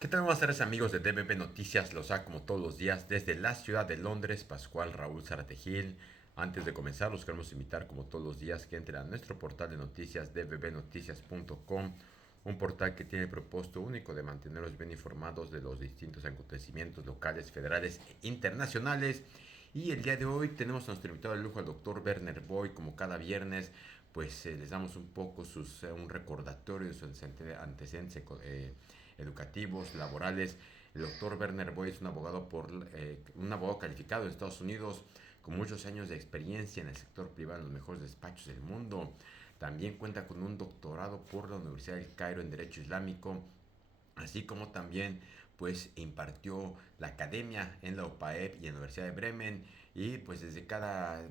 ¿Qué tal? Buenas tardes amigos de DBB Noticias, los ha como todos los días desde la ciudad de Londres, Pascual Raúl Zaratejil. Antes de comenzar, los queremos invitar como todos los días que entren a nuestro portal de noticias dbbnoticias.com, un portal que tiene el propósito único de mantenerlos bien informados de los distintos acontecimientos locales, federales e internacionales. Y el día de hoy tenemos a nuestro invitado de lujo, al doctor Werner Voigt, como cada viernes, pues les damos un poco un recordatorio de sus antecedentes educativos, laborales. El doctor Werner Voigt es un abogado calificado en Estados Unidos con muchos años de experiencia en el sector privado en los mejores despachos del mundo. También cuenta con un doctorado por la Universidad del Cairo en Derecho Islámico, así como también pues impartió la academia en la UPAEP y en la Universidad de Bremen, y pues desde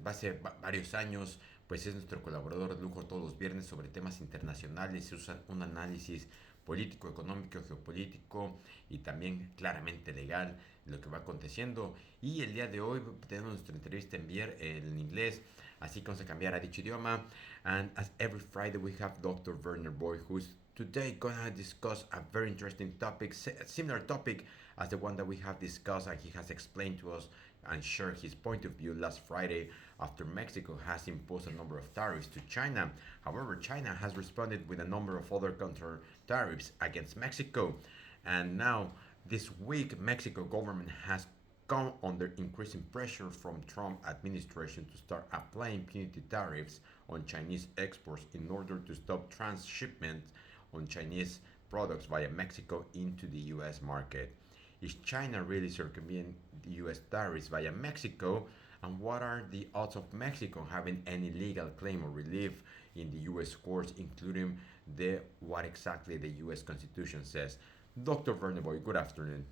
hace varios años pues es nuestro colaborador de lujo todos los viernes sobre temas internacionales. Se usa un análisis político, económico, geopolítico y también claramente legal lo que va aconteciendo. Y el día de hoy tenemos nuestra entrevista en inglés, así que vamos a cambiar a dicho idioma. And as every Friday we have Dr. Werner Voigt, who's today gonna discuss a very interesting topic, similar topic as the one that we have discussed, and he has explained to us and shared his point of view last Friday after Mexico has imposed a number of tariffs to China. However, China has responded with a number of other counter tariffs against Mexico. And now, this week, Mexico government has come under increasing pressure from Trump administration to start applying punitive tariffs on Chinese exports in order to stop trans-shipment on Chinese products via Mexico into the US market. Is China really circumventing the US tariffs via Mexico? And what are the odds of Mexico having any legal claim or relief in the US courts, including what exactly the US Constitution says? Dr. Werner Voigt, good afternoon.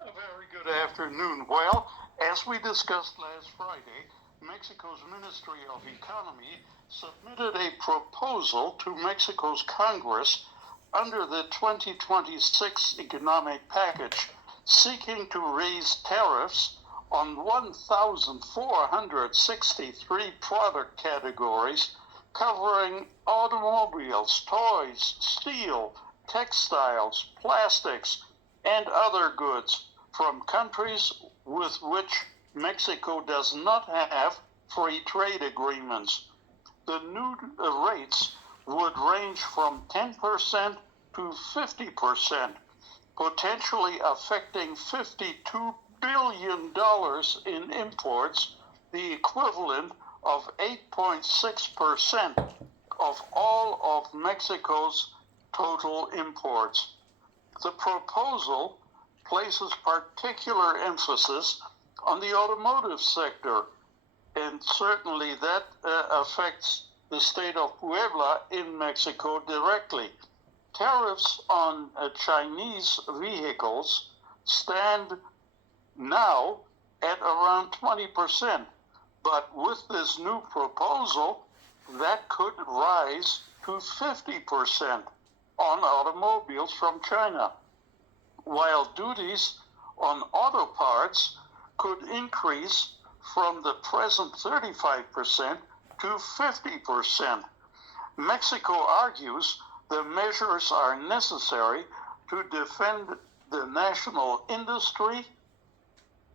A very good afternoon. Well, as we discussed last Friday, Mexico's Ministry of Economy submitted a proposal to Mexico's Congress under the 2026 economic package, seeking to raise tariffs on 1,463 product categories covering automobiles, toys, steel, textiles, plastics, and other goods from countries with which Mexico does not have free trade agreements. The new rates would range from 10% to 50%, potentially affecting $52 billion in imports, the equivalent of 8.6% of all of Mexico's total imports. The proposal places particular emphasis on the automotive sector, and certainly that affects the state of Puebla in Mexico directly. Tariffs on Chinese vehicles stand now at around 20%, but with this new proposal, that could rise to 50% on automobiles from China, while duties on auto parts could increase from the present 35% to 50%. Mexico argues the measures are necessary to defend the national industry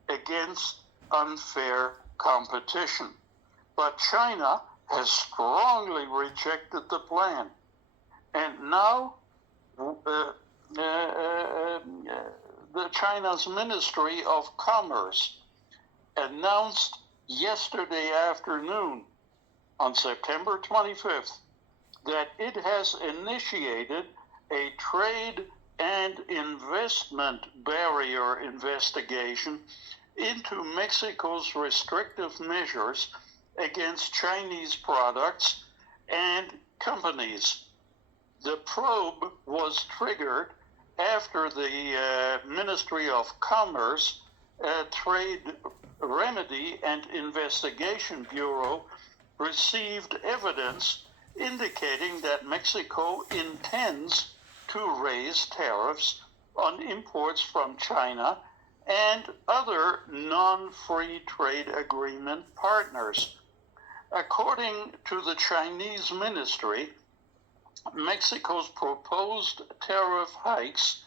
against unfair competition. But China has strongly rejected the plan. And now the China's Ministry of Commerce announced yesterday afternoon, on September 25th, that it has initiated a trade and investment barrier investigation into Mexico's restrictive measures against Chinese products and companies. The probe was triggered after the Ministry of Commerce Trade Remedy and Investigation Bureau received evidence indicating that Mexico intends to raise tariffs on imports from China and other non-free trade agreement partners. According to the Chinese ministry, Mexico's proposed tariff hikes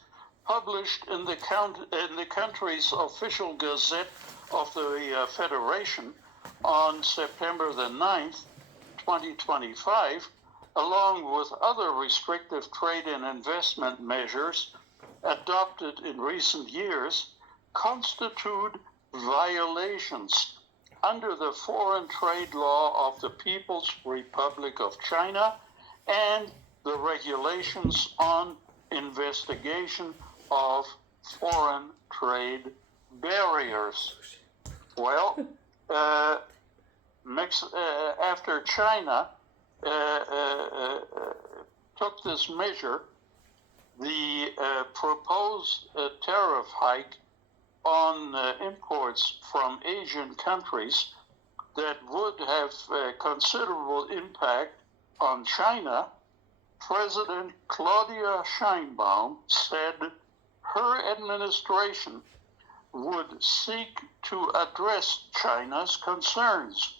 published in the country's official gazette of the Federation on September the 9th, 2025, along with other restrictive trade and investment measures adopted in recent years, constitute violations under the foreign trade law of the People's Republic of China and the regulations on investigation of foreign trade barriers. Well, after China took this measure, the proposed tariff hike on imports from Asian countries that would have considerable impact on China, President Claudia Sheinbaum said her administration would seek to address China's concerns.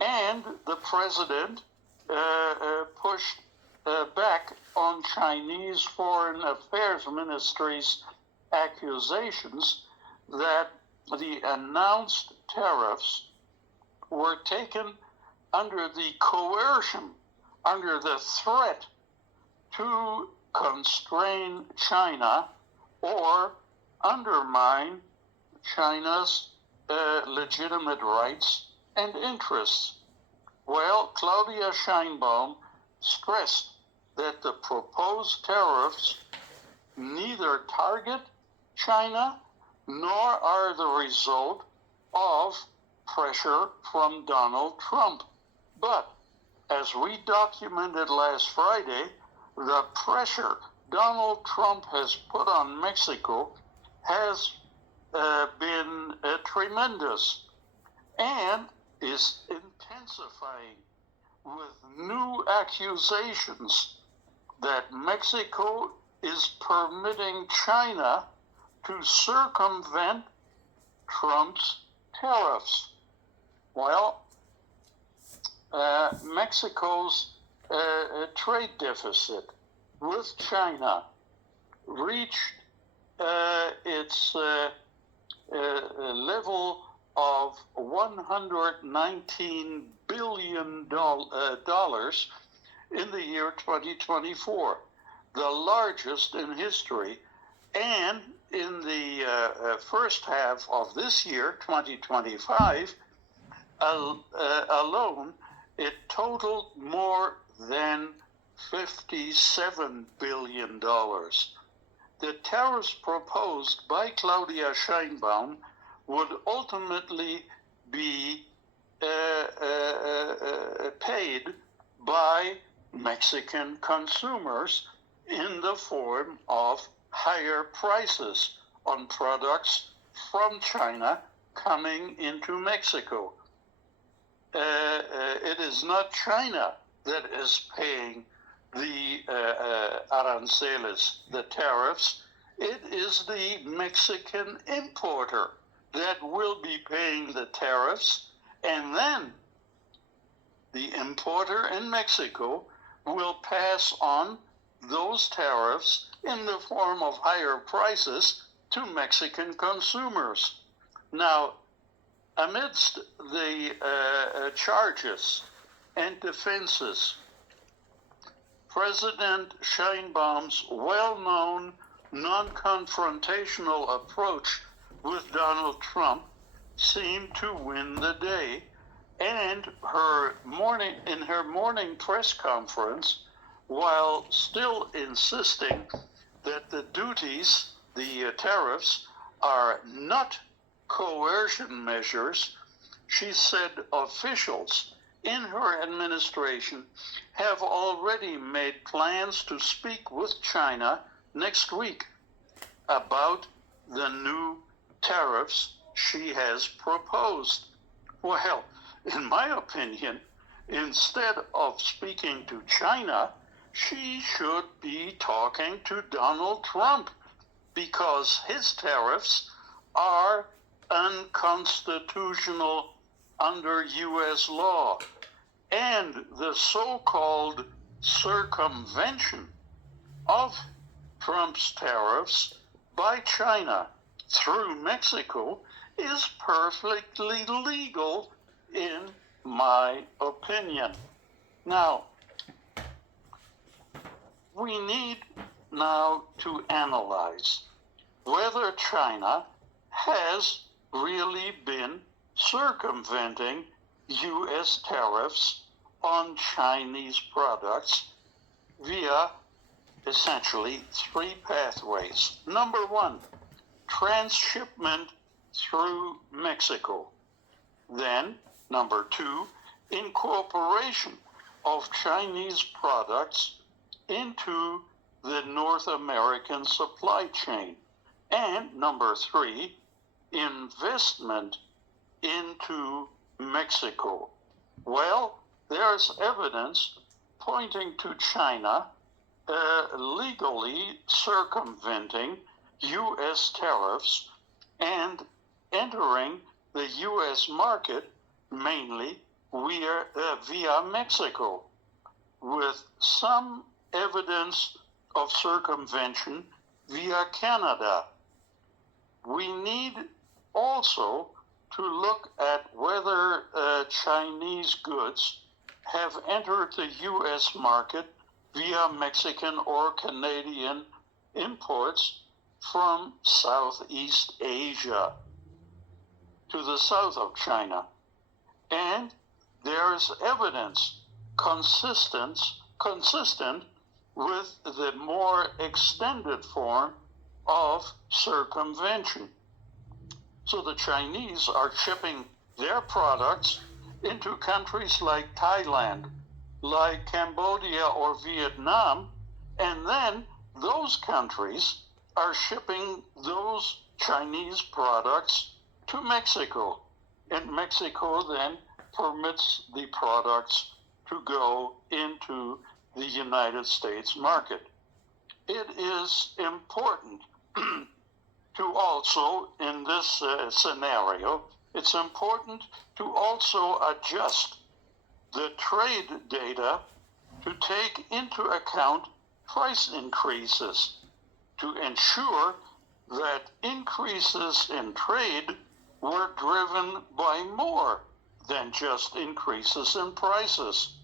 And the president pushed back on Chinese Foreign Affairs Ministry's accusations that the announced tariffs were taken under the coercion, under the threat to constrain China or undermine China's legitimate rights and interests. Well, Claudia Sheinbaum stressed that the proposed tariffs neither target China nor are the result of pressure from Donald Trump. But as we documented last Friday, the pressure Donald Trump has put on Mexico has been tremendous and is intensifying with new accusations that Mexico is permitting China to circumvent Trump's tariffs. Well, Mexico's trade deficit with China reached its level of $119 billion in the year 2024, the largest in history. And in the first half of this year, 2025, alone, it totaled more than $57 billion. The tariffs proposed by Claudia Sheinbaum would ultimately be paid by Mexican consumers in the form of higher prices on products from China coming into Mexico. It is not China that is paying the aranceles, the tariffs. It is the Mexican importer that will be paying the tariffs, and then the importer in Mexico will pass on those tariffs in the form of higher prices to Mexican consumers. Now, amidst the charges and defenses, President Sheinbaum's well-known non-confrontational approach with Donald Trump seemed to win the day, and in her morning press conference, while still insisting that the duties, the tariffs, are not coercion measures, she said officials in her administration have already made plans to speak with China next week about the new tariffs she has proposed. Well, in my opinion, instead of speaking to China, she should be talking to Donald Trump, because his tariffs are unconstitutional under U.S. law. And the so-called circumvention of Trump's tariffs by China through Mexico is perfectly legal, in my opinion. Now, we need now to analyze whether China has really been circumventing U.S. tariffs on Chinese products via essentially three pathways. Number one, trans-shipment through Mexico. Then, number two, incorporation of Chinese products into the North American supply chain. And number three, investment into Mexico. Well, there's evidence pointing to China legally circumventing U.S. tariffs and entering the U.S. market mainly via Mexico, with some evidence of circumvention via Canada. We need also to look at whether Chinese goods have entered the U.S. market via Mexican or Canadian imports from Southeast Asia to the south of China. And there's evidence consistent with the more extended form of circumvention. So the Chinese are shipping their products into countries like Thailand, like Cambodia or Vietnam, and then those countries are shipping those Chinese products to Mexico. And Mexico then permits the products to go into the United States market. It is important to also, in this scenario, it's important to also adjust the trade data to take into account price increases to ensure that increases in trade were driven by more than just increases in prices.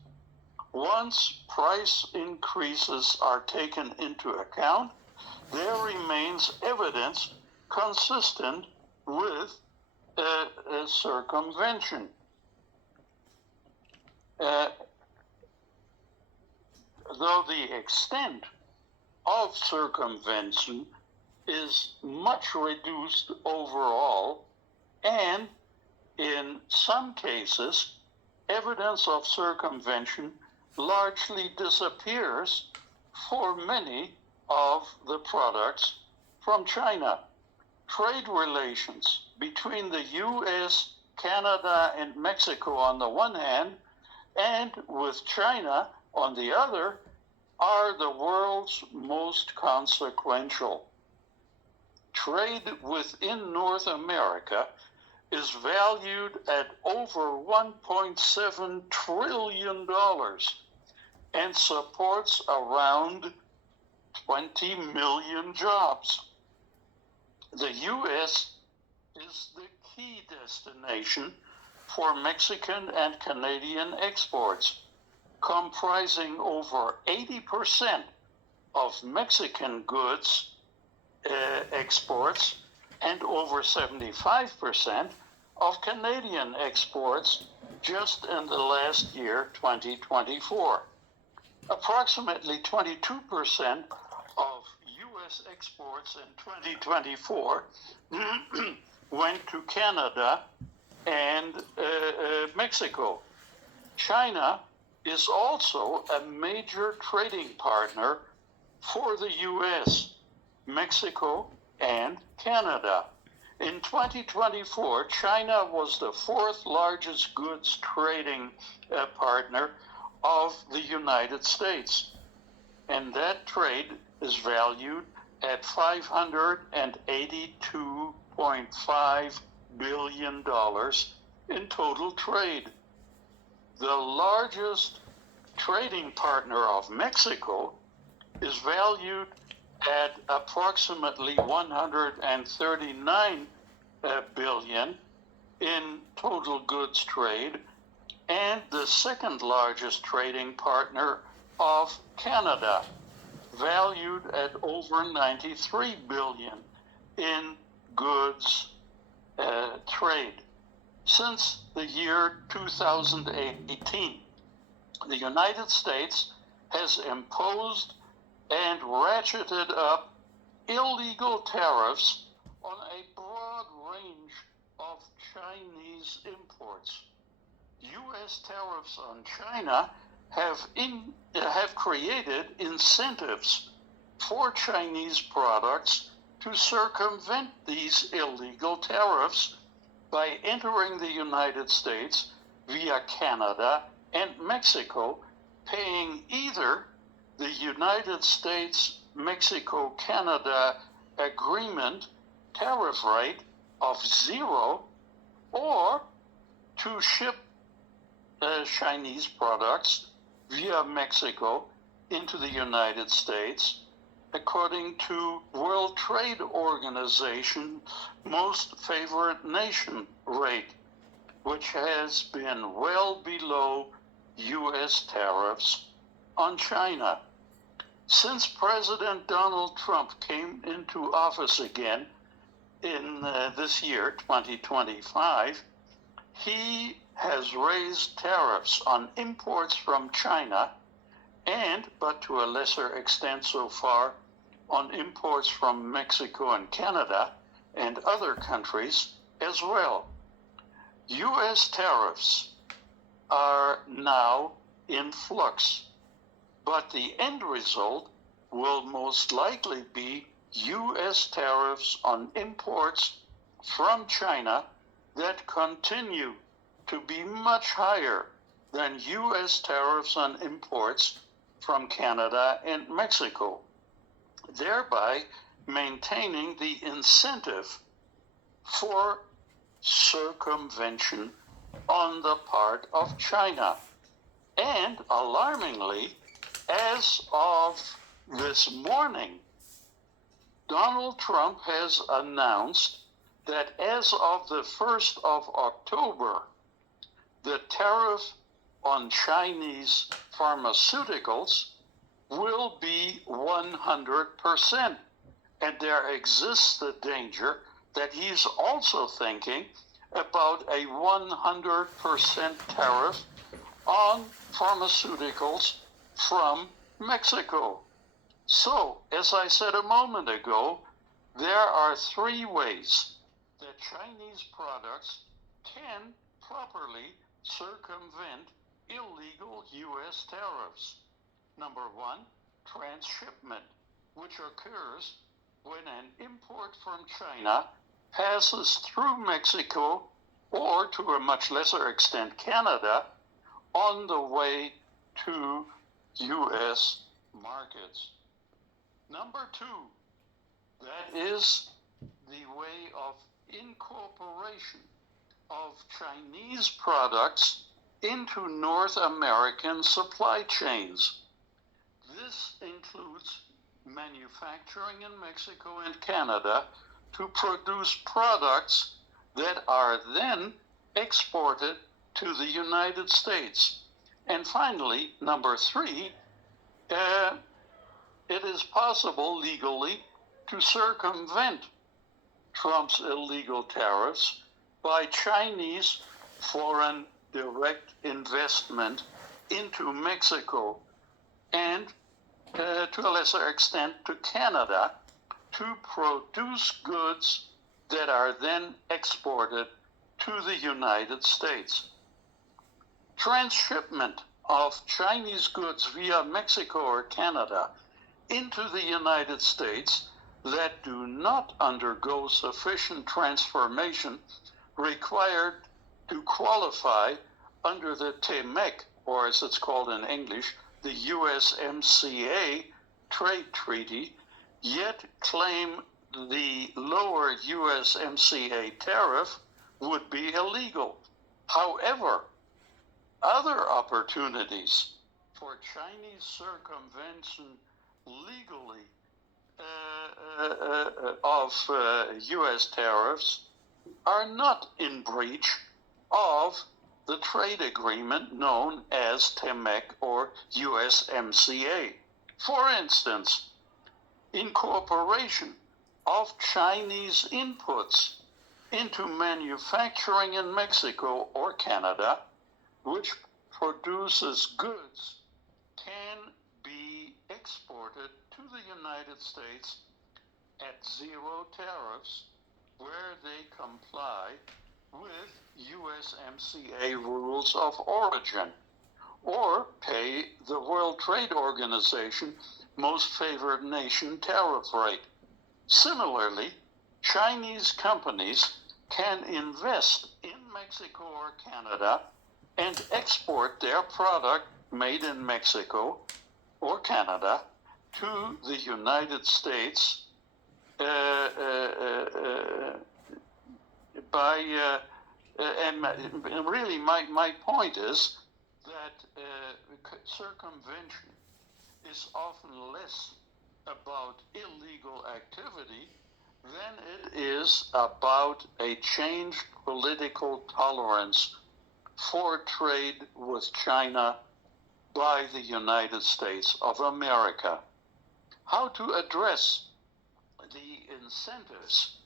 Once price increases are taken into account, there remains evidence consistent with circumvention. Though the extent of circumvention is much reduced overall, and in some cases, evidence of circumvention largely disappears for many of the products from China. Trade relations between the U.S., Canada, and Mexico on the one hand, and with China on the other, are the world's most consequential. Trade within North America is valued at over $1.7 trillion and supports around 20 million jobs. The U.S. is the key destination for Mexican and Canadian exports, comprising over 80% of Mexican goods exports and over 75% of Canadian exports just in the last year, 2024. Approximately 22% of U.S. exports in 2024 went to Canada and Mexico. China is also a major trading partner for the U.S., Mexico, and Canada. In 2024, China was the fourth largest goods trading partner of the United States, and that trade is valued at $582.5 billion in total trade. The largest trading partner of Mexico is valued at approximately 139 billion in total goods trade, and the second largest trading partner of Canada, valued at over 93 billion in goods trade. Since the year 2018, the United States has imposed and ratcheted up illegal tariffs on a broad range of Chinese imports. U.S. tariffs on China have created incentives for Chinese products to circumvent these illegal tariffs by entering the United States via Canada and Mexico, paying either the United States-Mexico-Canada agreement tariff rate of 0, or to ship Chinese products via Mexico into the United States according to World Trade Organization most favored nation rate, which has been well below U.S. tariffs on China. Since President Donald Trump came into office again in this year, 2025, he has raised tariffs on imports from China and, but to a lesser extent so far, on imports from Mexico and Canada and other countries as well. U.S. tariffs are now in flux, but the end result will most likely be U.S. tariffs on imports from China that continue to be much higher than U.S. tariffs on imports from Canada and Mexico, thereby maintaining the incentive for circumvention on the part of China. And alarmingly, as of this morning, Donald Trump has announced that as of the 1st of October, the tariff on Chinese pharmaceuticals will be 100%. And there exists the danger that he's also thinking about a 100% tariff on pharmaceuticals from Mexico. So, as I said a moment ago, there are three ways that Chinese products can properly circumvent illegal U.S. tariffs. Number one, trans-shipment, which occurs when an import from China passes through Mexico, or to a much lesser extent Canada, on the way to U.S. markets. Number two, that is the way of incorporation of Chinese products into North American supply chains. This includes manufacturing in Mexico and Canada to produce products that are then exported to the United States. And finally, number three, it is possible legally to circumvent Trump's illegal tariffs by Chinese foreign direct investment into Mexico and, to a lesser extent, to Canada, to produce goods that are then exported to the United States. Transshipment of Chinese goods via Mexico or Canada into the United States that do not undergo sufficient transformation required to qualify under the TMEC, or as it's called in English, the USMCA trade treaty, yet claim the lower USMCA tariff would be illegal. However, other opportunities for Chinese circumvention legally of U.S. tariffs are not in breach of the trade agreement known as TEMEC or USMCA. For instance, incorporation of Chinese inputs into manufacturing in Mexico or Canada, which produces goods, can be exported to the United States at zero tariffs where they comply with USMCA rules of origin or pay the World Trade Organization most favored nation tariff rate. Similarly, Chinese companies can invest in Mexico or Canada and export their product made in Mexico or Canada to the United States and really my point is that circumvention is often less about illegal activity than it is about a changed political tolerance for trade with China by the United States of America. How to address the incentives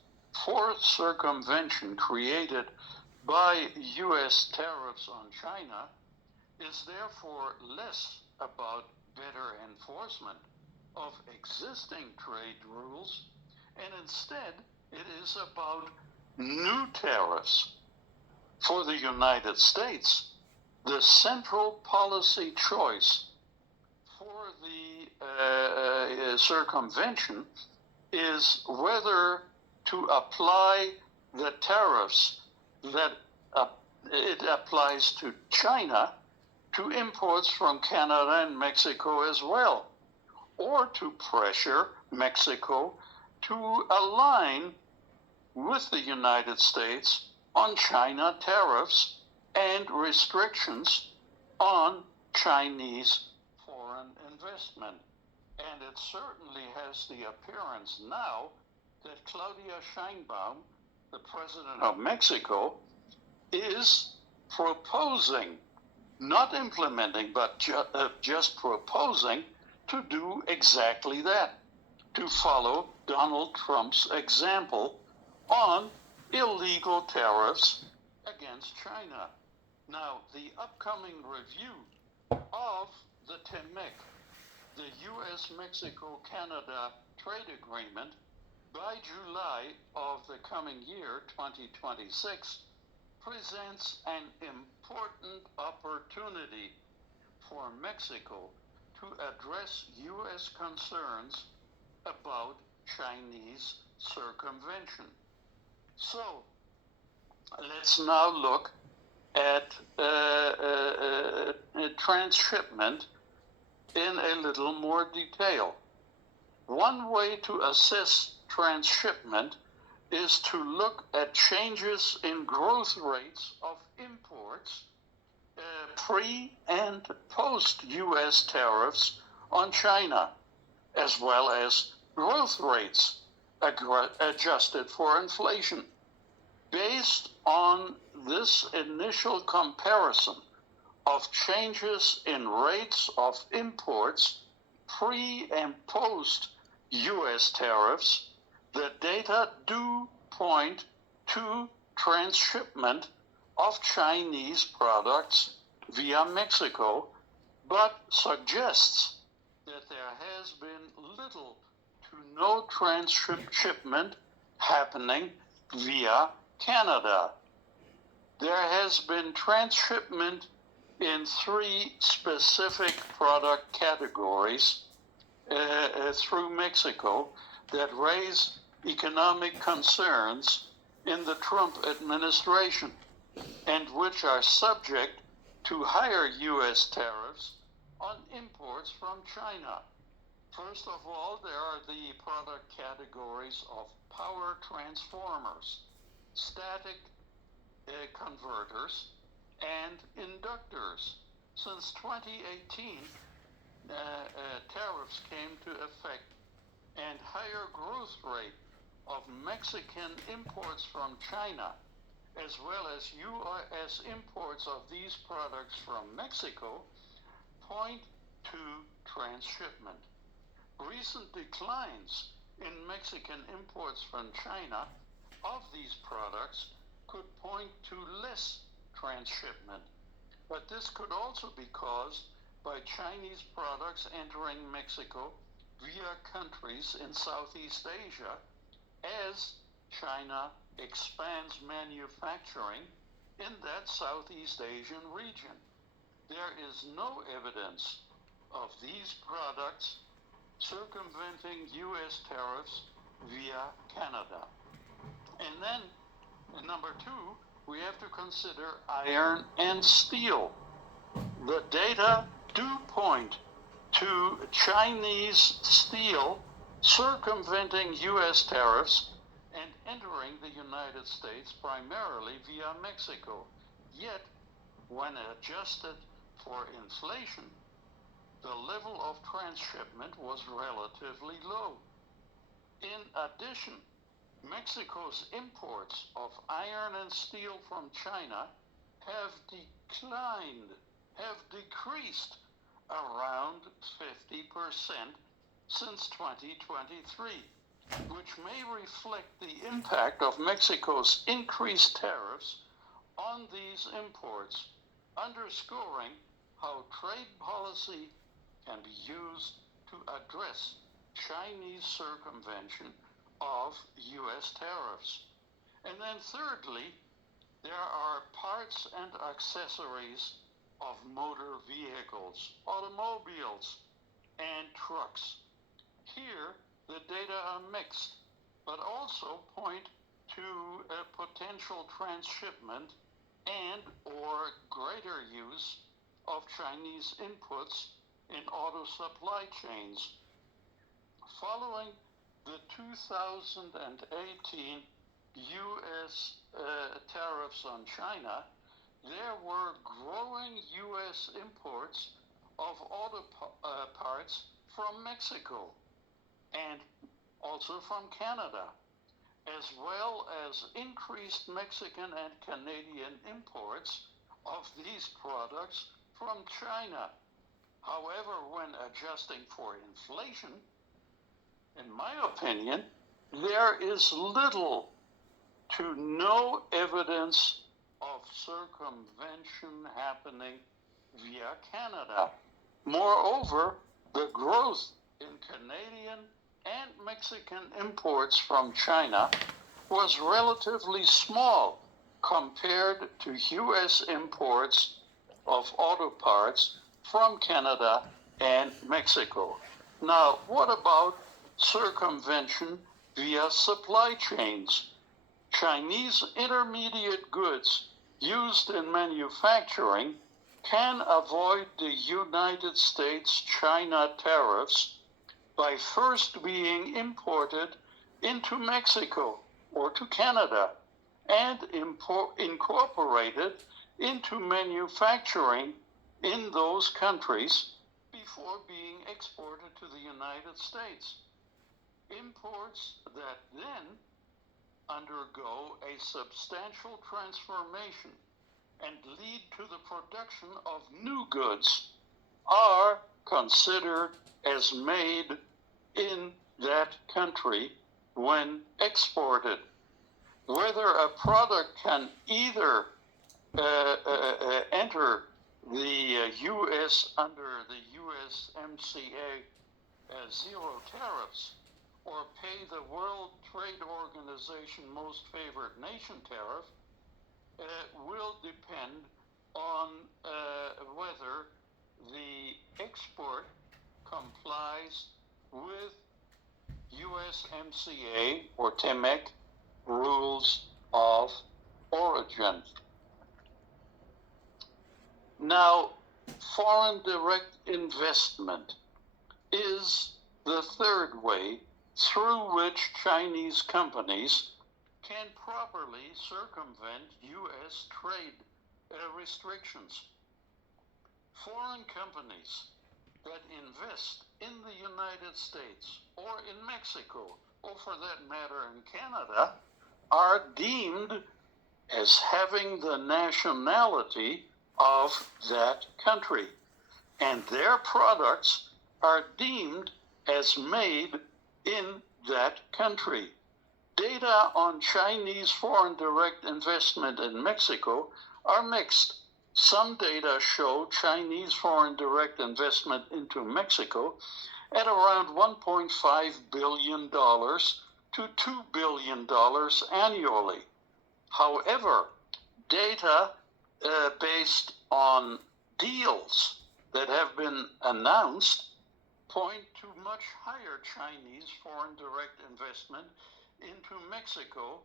for circumvention created by U.S. tariffs on China is therefore less about better enforcement of existing trade rules, and instead it is about new tariffs. For the United States, the central policy choice for the circumvention is whether to apply the tariffs that it applies to China to imports from Canada and Mexico as well, or to pressure Mexico to align with the United States on China tariffs and restrictions on Chinese foreign investment. And it certainly has the appearance now that Claudia Sheinbaum, the president of Mexico, is proposing, not implementing, but just proposing to do exactly that, to follow Donald Trump's example on illegal tariffs against China. Now, the upcoming review of the TEMEC, the U.S.-Mexico-Canada trade agreement, by July of the coming year, 2026, presents an important opportunity for Mexico to address U.S. concerns about Chinese circumvention. So, let's now look at trans-shipment in a little more detail. One way to assess trans-shipment is to look at changes in growth rates of imports pre and post U.S. tariffs on China, as well as growth rates adjusted for inflation. Based on this initial comparison of changes in rates of imports pre and post U.S. tariffs, the data do point to transshipment of Chinese products via Mexico, but suggests that there has been little to no transshipment happening via Canada. There has been transshipment in three specific product categories through Mexico that raise economic concerns in the Trump administration and which are subject to higher U.S. tariffs on imports from China. First of all, there are the product categories of power transformers, static converters, and inductors. Since 2018, tariffs came to effect, and higher growth rate of Mexican imports from China, as well as U.S. imports of these products from Mexico, point to transshipment. Recent declines in Mexican imports from China of these products could point to less transshipment, but this could also be caused by Chinese products entering Mexico via countries in Southeast Asia as China expands manufacturing in that Southeast Asian region. There is no evidence of these products circumventing U.S. tariffs via Canada. And then, number two, we have to consider iron and steel. The data do point to Chinese steel circumventing U.S. tariffs and entering the United States primarily via Mexico. Yet, when adjusted for inflation, the level of transshipment was relatively low. In addition, Mexico's imports of iron and steel from China have decreased around 50% since 2023, which may reflect the impact of Mexico's increased tariffs on these imports, underscoring how trade policy can be used to address Chinese circumvention of U.S. tariffs. And then thirdly, there are parts and accessories of motor vehicles, automobiles, and trucks. Here, the data are mixed, but also point to a potential transshipment and or greater use of Chinese inputs in auto supply chains. Following the 2018 U.S. Tariffs on China, there were growing U.S. imports of auto parts from Mexico and also from Canada, as well as increased Mexican and Canadian imports of these products from China. However, when adjusting for inflation, in my opinion, there is little to no evidence of circumvention happening via Canada. Moreover, the growth in Canadian and Mexican imports from China was relatively small compared to U.S. imports of auto parts from Canada and Mexico. Now, what about circumvention via supply chains? Chinese intermediate goods used in manufacturing can avoid the United States-China tariffs by first being imported into Mexico or to Canada and incorporated into manufacturing in those countries before being exported to the United States. Imports that then undergo a substantial transformation and lead to the production of new goods are considered as made in that country when exported. Whether a product can either enter the U.S. under the USMCA zero tariffs or pay the World Trade Organization most favored nation tariff will depend on whether the export complies with USMCA or TEMEC rules of origin. Now, foreign direct investment is the third way through which Chinese companies can properly circumvent U.S. trade restrictions. Foreign companies that invest in the United States or in Mexico, or for that matter in Canada, are deemed as having the nationality of that country. And their products are deemed as made in that country. Data on Chinese foreign direct investment in Mexico are mixed. Some data show Chinese foreign direct investment into Mexico at around $1.5 billion to $2 billion annually. However, data based on deals that have been announced point to much higher Chinese foreign direct investment into Mexico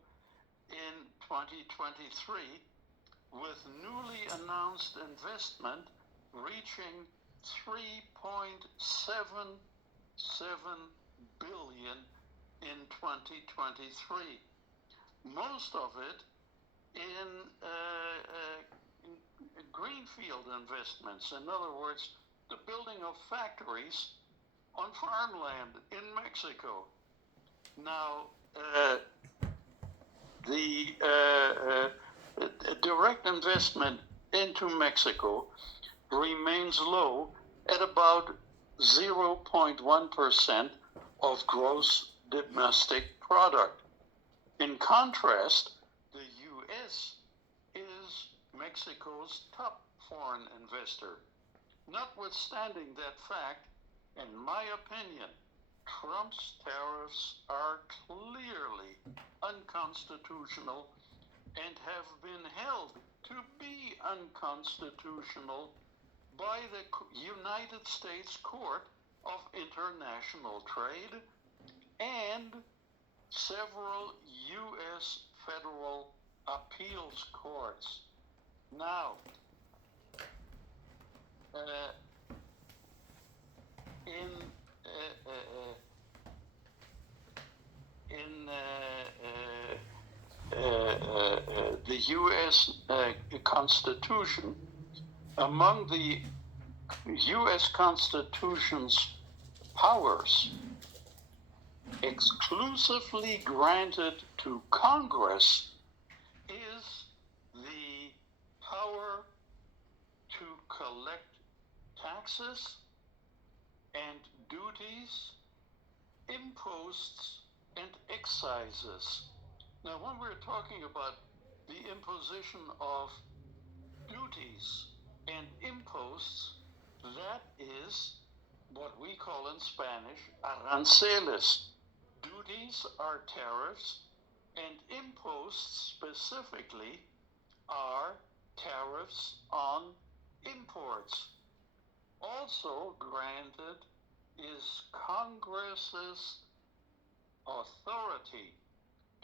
in 2023, with newly announced investment reaching $3.77 billion in 2023. Most of it in greenfield investments. In other words, the building of factories on farmland in Mexico. Now, the direct investment into Mexico remains low at about 0.1% of gross domestic product. In contrast, the U.S. is Mexico's top foreign investor. Notwithstanding that fact, in my opinion, Trump's tariffs are clearly unconstitutional and have been held to be unconstitutional by the United States Court of International Trade and several U.S. federal appeals courts. Now, the U.S. Constitution, among the U.S. Constitution's powers exclusively granted to Congress is the power to collect taxes and duties, imposts, and excises. Now, when we're talking about the imposition of duties and imposts, that is what we call in Spanish aranceles. Duties are tariffs, and imposts specifically are tariffs on imports. Also granted is Congress's authority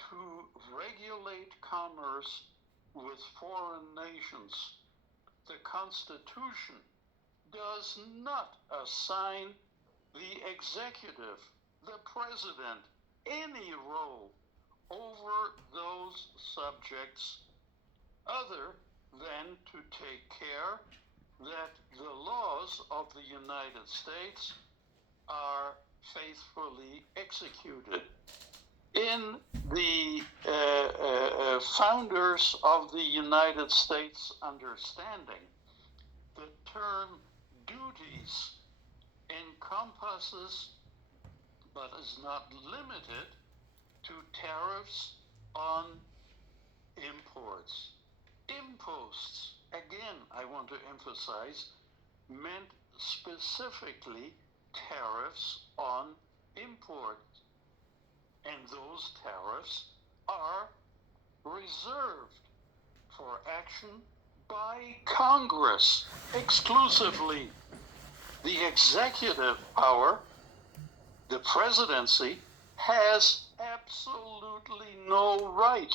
to regulate commerce with foreign nations. The Constitution does not assign the executive, the president, any role over those subjects other than to take care that the laws of the United States are faithfully executed. In the founders of the United States understanding, the term duties encompasses, but is not limited to, tariffs on imports. Imposts, again, I want to emphasize, meant specifically tariffs on imports. And those tariffs are reserved for action by Congress exclusively. The executive power, the presidency, has absolutely no right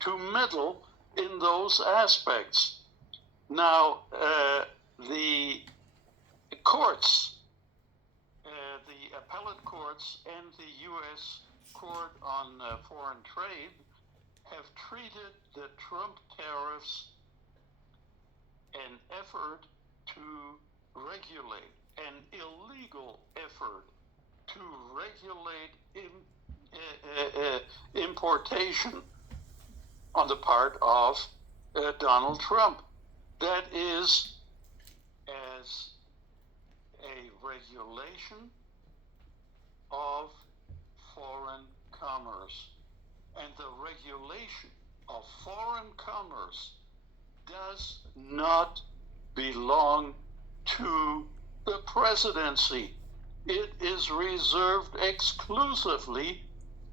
to meddle in those aspects. Now, the courts, the appellate courts and the U.S. Court on Foreign Trade have treated the Trump tariffs an effort to regulate an illegal effort to regulate importation on the part of Donald Trump. That is as a regulation of foreign commerce. And the regulation of foreign commerce does not belong to the presidency. It is reserved exclusively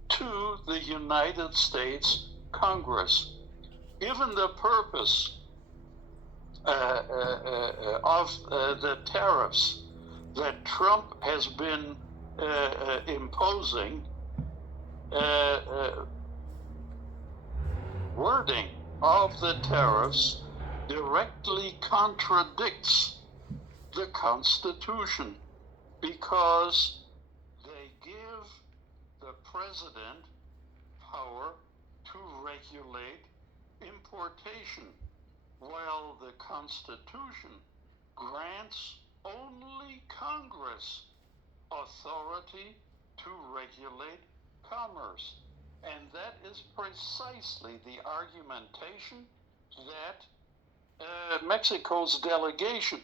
to the United States Congress. Given the purpose of the tariffs that Trump has been imposing, wording of the tariffs directly contradicts the Constitution because they give the president power to regulate importation, while the Constitution grants only Congress authority to regulate commerce. And that is precisely the argumentation that Mexico's delegation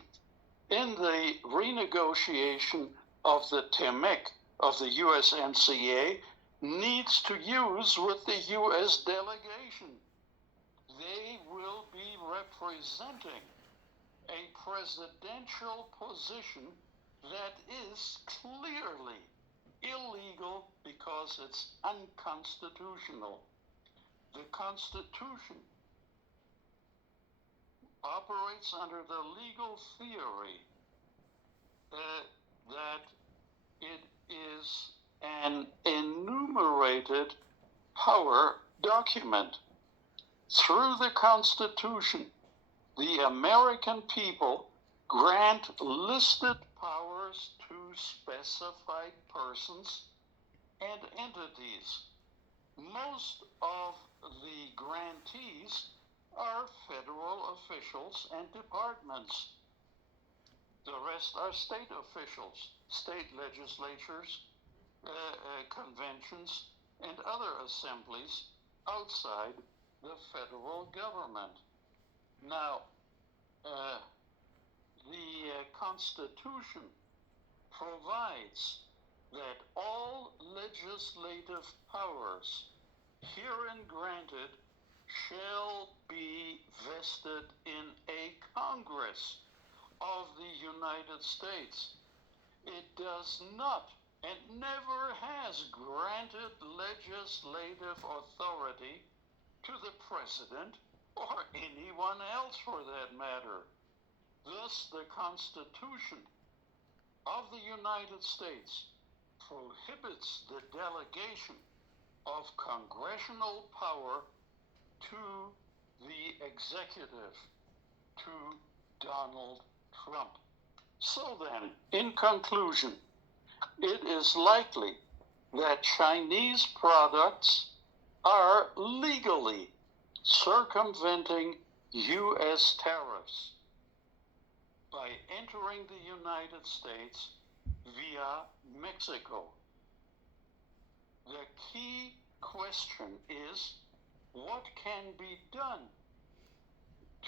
in the renegotiation of the TEMEC of the USMCA needs to use with the US delegation. They will be representing a presidential position that is clearly illegal because it's unconstitutional. The Constitution operates under the legal theory that it is an enumerated power document. Through the Constitution, the American people grant listed powers to specified persons and entities. Most of the grantees are federal officials and departments. The rest are state officials, state legislatures, conventions, and other assemblies outside the federal government. Now, the Constitution provides that all legislative powers herein granted shall be vested in a Congress of the United States. It does not and never has granted legislative authority to the president or anyone else for that matter. Thus, the Constitution of the United States prohibits the delegation of congressional power to the executive, to Donald Trump. So then, in conclusion, it is likely that Chinese products are legally circumventing U.S. tariffs by entering the United States via Mexico. The key question is, what can be done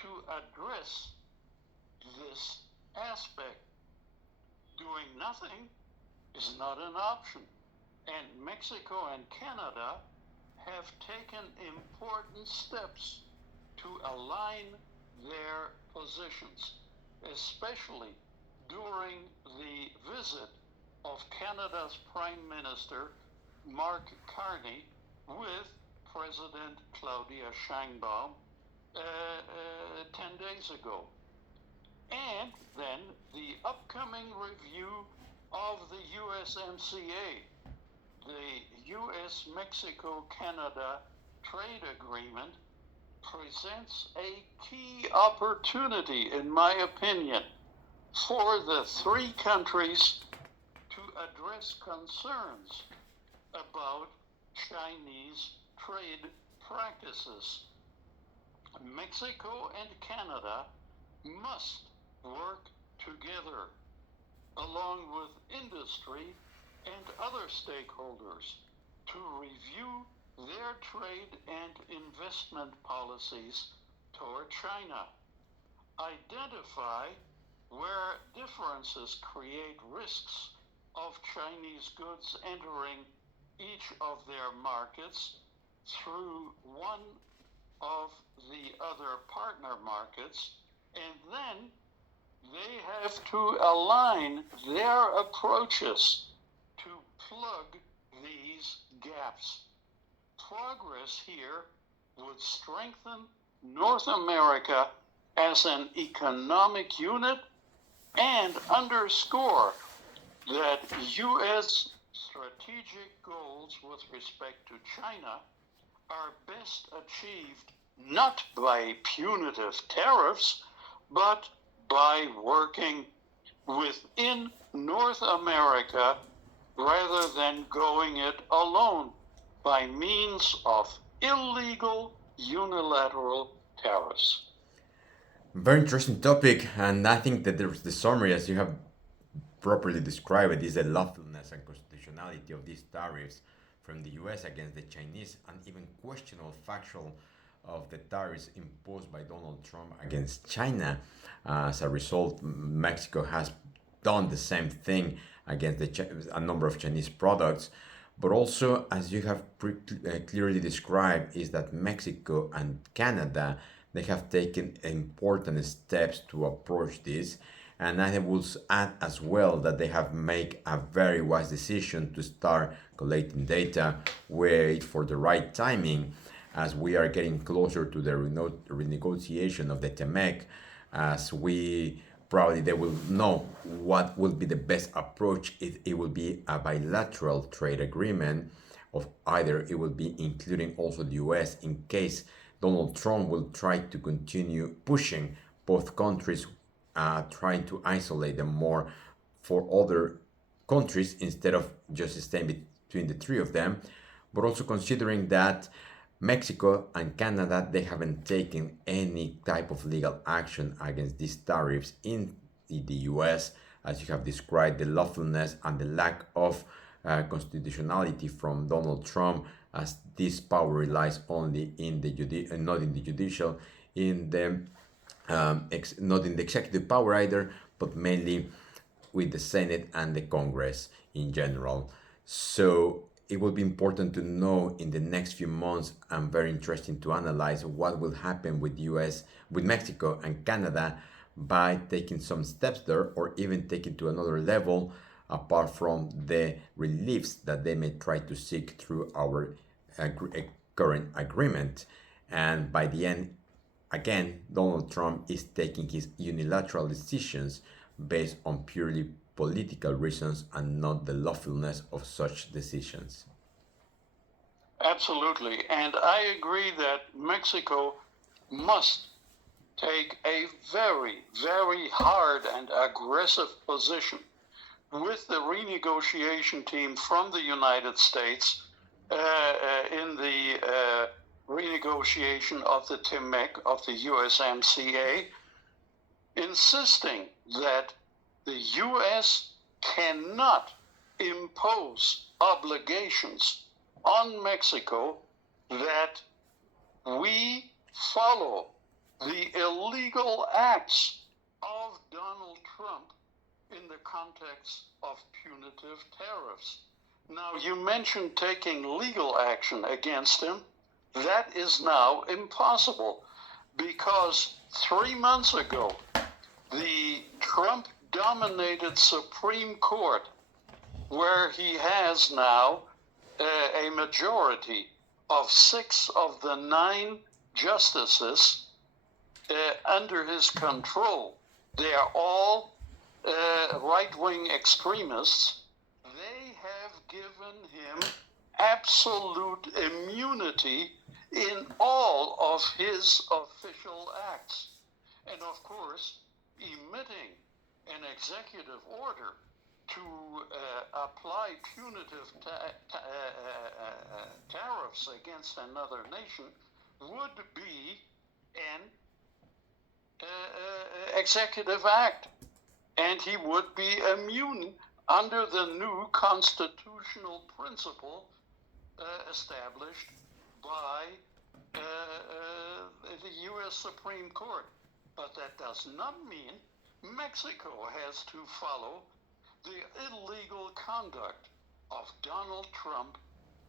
to address this aspect? Doing nothing is not an option. And Mexico and Canada have taken important steps to align their positions, especially during the visit of Canada's Prime Minister, Mark Carney, with President Claudia Sheinbaum 10 days ago. And then the upcoming review of the USMCA, the US-Mexico-Canada trade agreement, presents a key opportunity, in my opinion, for the three countries to address concerns about Chinese trade practices. Mexico and Canada must work together along with industry and other stakeholders, to review their trade and investment policies toward China, identify where differences create risks of Chinese goods entering each of their markets through one of the other partner markets, and then they have to align their approaches to plug these gaps. Progress here would strengthen North America as an economic unit and underscore that U.S. strategic goals with respect to China are best achieved not by punitive tariffs, but by working within North America rather than going it alone by means of illegal unilateral tariffs. Very interesting topic, and I think that the summary, as you have properly described it, is the lawfulness and constitutionality of these tariffs from the US against the Chinese, and even questionable factual of the tariffs imposed by Donald Trump against China. As a result, Mexico has done the same thing against a number of Chinese products. But also, as you have clearly described, is that Mexico and Canada, they have taken important steps to approach this. And I will add as well that they have made a very wise decision to start collecting data, wait for the right timing, as we are getting closer to the renegotiation of the TMEC, as we probably they will know what will be the best approach if it will be a bilateral trade agreement, of either it will be including also the US in case Donald Trump will try to continue pushing both countries, trying to isolate them more for other countries instead of just staying between the three of them, but also considering that Mexico and Canada, they haven't taken any type of legal action against these tariffs in the US, as you have described, the lawfulness and the lack of constitutionality from Donald Trump, as this power relies only in the not in the judicial, in the not in the executive power either, but mainly with the Senate and the Congress in general. So it will be important to know in the next few months, and very interesting to analyze what will happen with US, with Mexico and Canada, by taking some steps there, or even taking to another level, apart from the reliefs that they may try to seek through our current agreement. And by the end, again, Donald Trump is taking his unilateral decisions based on purely political reasons and not the lawfulness of such decisions. Absolutely. And I agree that Mexico must take a very, very hard and aggressive position with the renegotiation team from the United States in the renegotiation of the TMEC, of the USMCA, insisting that the U.S. cannot impose obligations on Mexico that we follow the illegal acts of Donald Trump in the context of punitive tariffs. Now, you mentioned taking legal action against him. That is now impossible because 3 months ago, the Trump-dominated Supreme Court, where he has now a majority of 6 of the 9 justices under his control, they are all right-wing extremists. They have given him absolute immunity in all of his official acts. And of course, emitting an executive order to apply punitive tariffs against another nation would be an executive act. and he would be immune under the new constitutional principle established by the U.S. Supreme Court. But that does not mean Mexico has to follow the illegal conduct of Donald Trump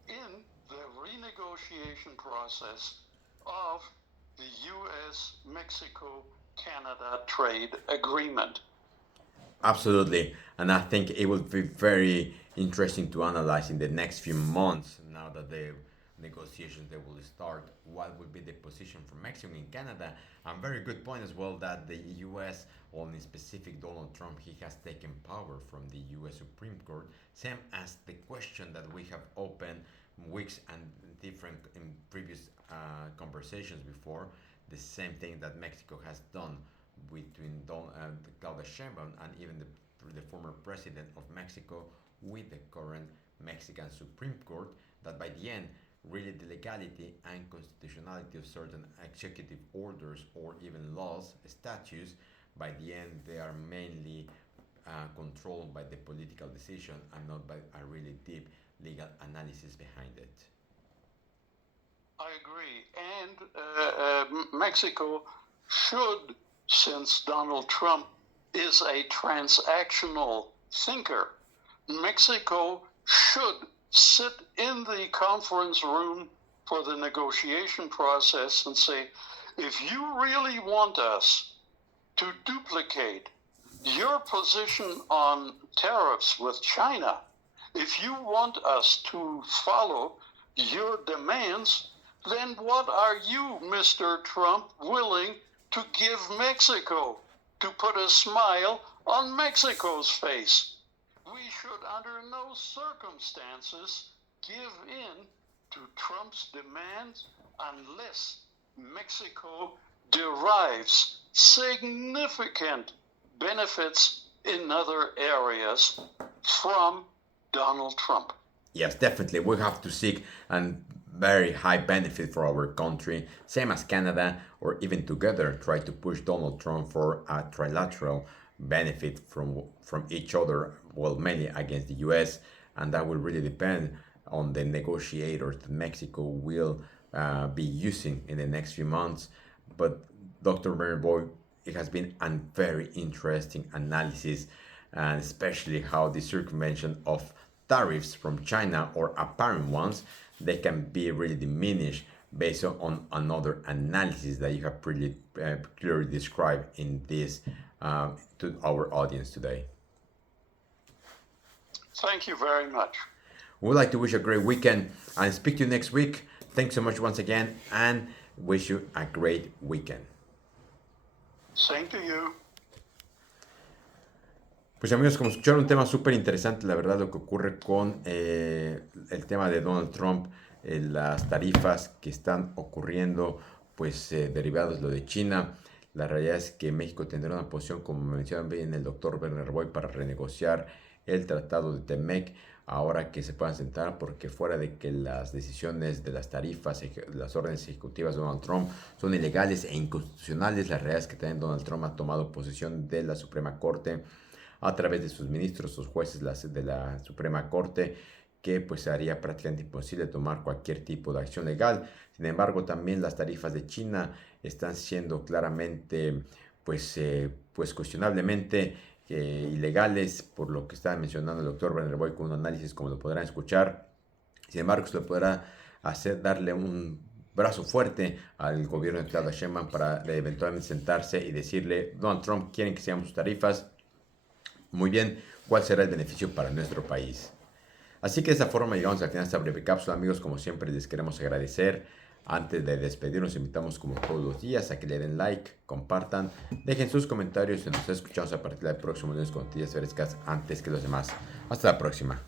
in the renegotiation process of the U.S.-Mexico-Canada trade agreement. Absolutely, and I think it will be very interesting to analyze in the next few months, now that the negotiations they will start, what would be the position for Mexico and Canada. And very good point as well that the US, or in specific Donald Trump, he has taken power from the US Supreme Court, same as the question that we have opened weeks and different in previous conversations before, the same thing that Mexico has done between Claudia Sheinbaum and even the former president of Mexico with the current Mexican Supreme Court, that by the end, really the legality and constitutionality of certain executive orders or even laws, statutes, by the end they are mainly controlled by the political decision and not by a really deep legal analysis behind it. I agree. And Mexico should, since Donald Trump is a transactional thinker, Mexico should sit in the conference room for the negotiation process and say, if you really want us to duplicate your position on tariffs with China, if you want us to follow your demands, then what are you, Mr. Trump, willing to give Mexico to put a smile on Mexico's face? We should under no circumstances give in to Trump's demands unless Mexico derives significant benefits in other areas from Donald Trump. Yes, definitely. We have to seek a very high benefit for our country, same as Canada, or even together try to push Donald Trump for a trilateral benefit from each other, well, mainly against the US, and that will really depend on the negotiators that Mexico will be using in the next few months. But Dr. Werner Voigt, it has been a very interesting analysis, and especially how the circumvention of tariffs from China, or apparent ones, they can be really diminished based on another analysis that you have pretty clearly described in this to our audience today. Thank you very much. We would like to wish you a great weekend and speak to you next week. Thanks so much once again and wish you a great weekend. Same to you. Pues amigos, como escucharon, un tema súper interesante, la verdad, lo que ocurre con el tema de Donald Trump, las tarifas que están ocurriendo, pues derivados de lo de China. La realidad es que México tendrá una posición, como mencionaba bien el doctor Werner Voigt, para renegociar el tratado de TEMEC, ahora que se puedan sentar, porque fuera de que las decisiones de las tarifas, las órdenes ejecutivas de Donald Trump son ilegales e inconstitucionales, la realidad es que también Donald Trump ha tomado posesión de la Suprema Corte a través de sus ministros, sus jueces de la Suprema Corte, que pues haría prácticamente imposible tomar cualquier tipo de acción legal. Sin embargo, también las tarifas de China están siendo claramente, pues cuestionablemente ilegales, por lo que estaba mencionando el doctor Werner Voigt con un análisis como lo podrán escuchar. Sin embargo, se le podrá darle un brazo fuerte al gobierno de Claudia Sheinbaum para eventualmente sentarse y decirle: Donald Trump, quieren que sigamos sus tarifas, muy bien, ¿cuál será el beneficio para nuestro país? Así que de esa forma llegamos al final de esta breve cápsula. Amigos, como siempre les queremos agradecer. Antes de despedirnos, invitamos como todos los días a que le den like, compartan, dejen sus comentarios y nos escuchamos a partir del próximo lunes con noticias frescas antes que los demás. Hasta la próxima.